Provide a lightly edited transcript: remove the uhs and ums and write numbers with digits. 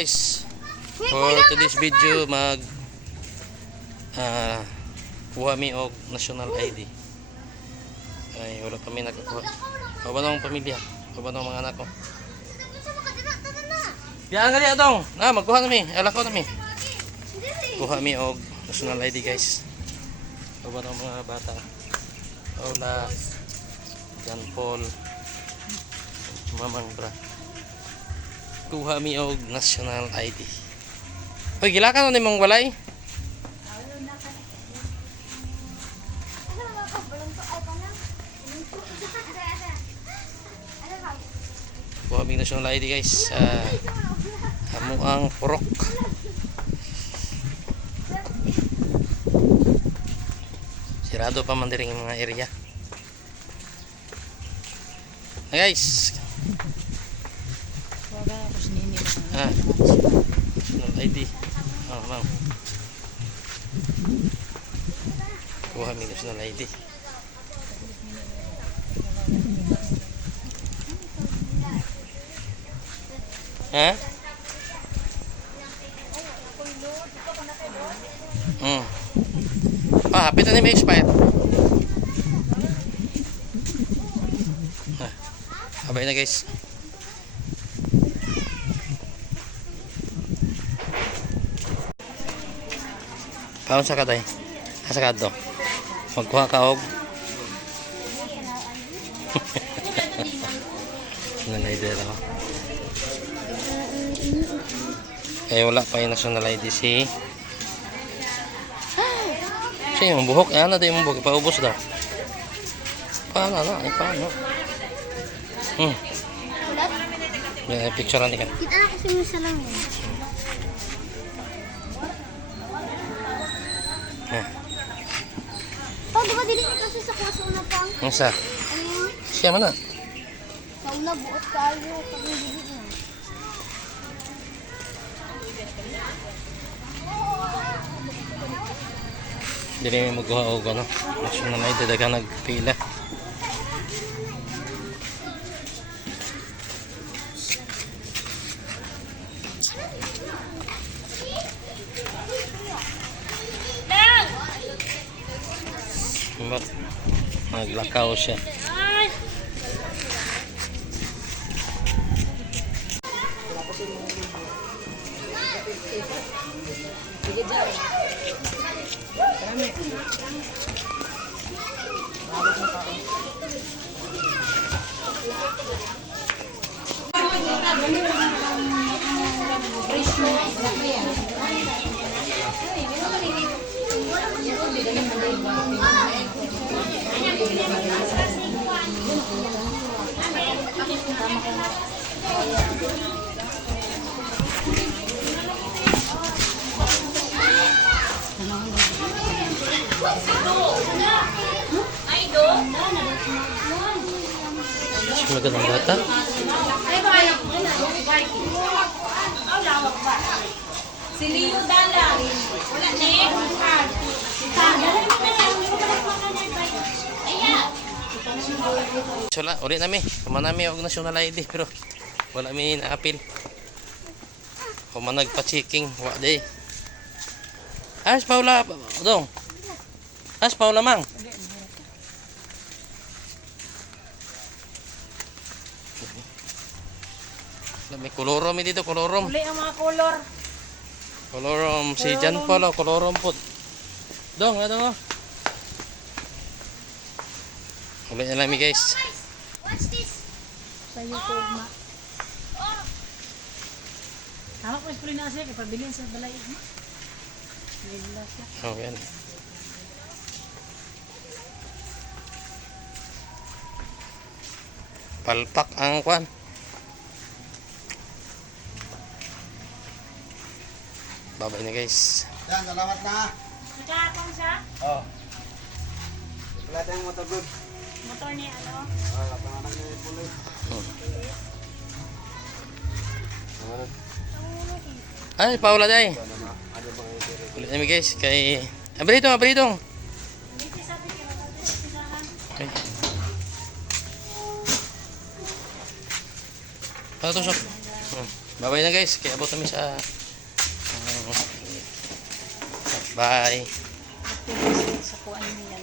Guys, for today's video kuha mi og national ID. Ay wala pa mi nakakuha. Kaban ang pamilya, kaban ang mga anak ko. Biyan gali atong. Na magkuha nami, alakaw nami. Kuha mi og national ID guys. Kaban ang mga bata. Ola, John Paul, Mamang Bra. Kuha mi og national ID. Hoy, gilakan ni mong walay. Kuha mi national ID guys. Amo ang purok. Sirado pa man diri ang mga area. Guys. National ID. Ma'am. Kuha mi national ID. Ha? Hapit na may expired. Abay na guys. Kaon sa kaday. Asa kadto? Magkuha ka og national ID ako. Kaya wala pa yung national ID si yung buhok. Ano tayo yung buhok? Ipaubos daw. Paano na? Paano? Picturean ka. Kita na kasi mo sa lang eh. Oh, diba dili kasi sa klase una pang? Ano sa? Siya man na. Sa una buot kayo. Pag hindi na. Dili may magkuha og ano. National ID daga nagpila. Naglakaw siya. Magandang bata. Si Leo Dala. Wala na eh. Sula, uli nami. Kaman nami og national ID pero wala mi na-appeal. Kuman nagpa-checking, wa day. As Paula, dong. As Paula mang. May kolorom dito, kolorom. Uli ang mga color. Kolorom si Jan Paul, kolorom put. Dong, ano? Uli na lang mi guys. What's this? Sa YouTube ma. Tama ko ispree na siya kay pabilin sa balay ma. May vlog siya. Okay. Palpak ang kwan. Babay na guys. Yan, salamat na. Nakakong siya. Oh. Wala tayong matagod. Motor niya ano. Lapanganan niya yung puloy. Ay, Paula day. Ano bang ito? Ulit namin guys kay Abrito. Dito sabi ko pisahan. Okay. Ano to shop? Bye-bye na guys. Kaya abot kami sa bye. Sa kuan niya.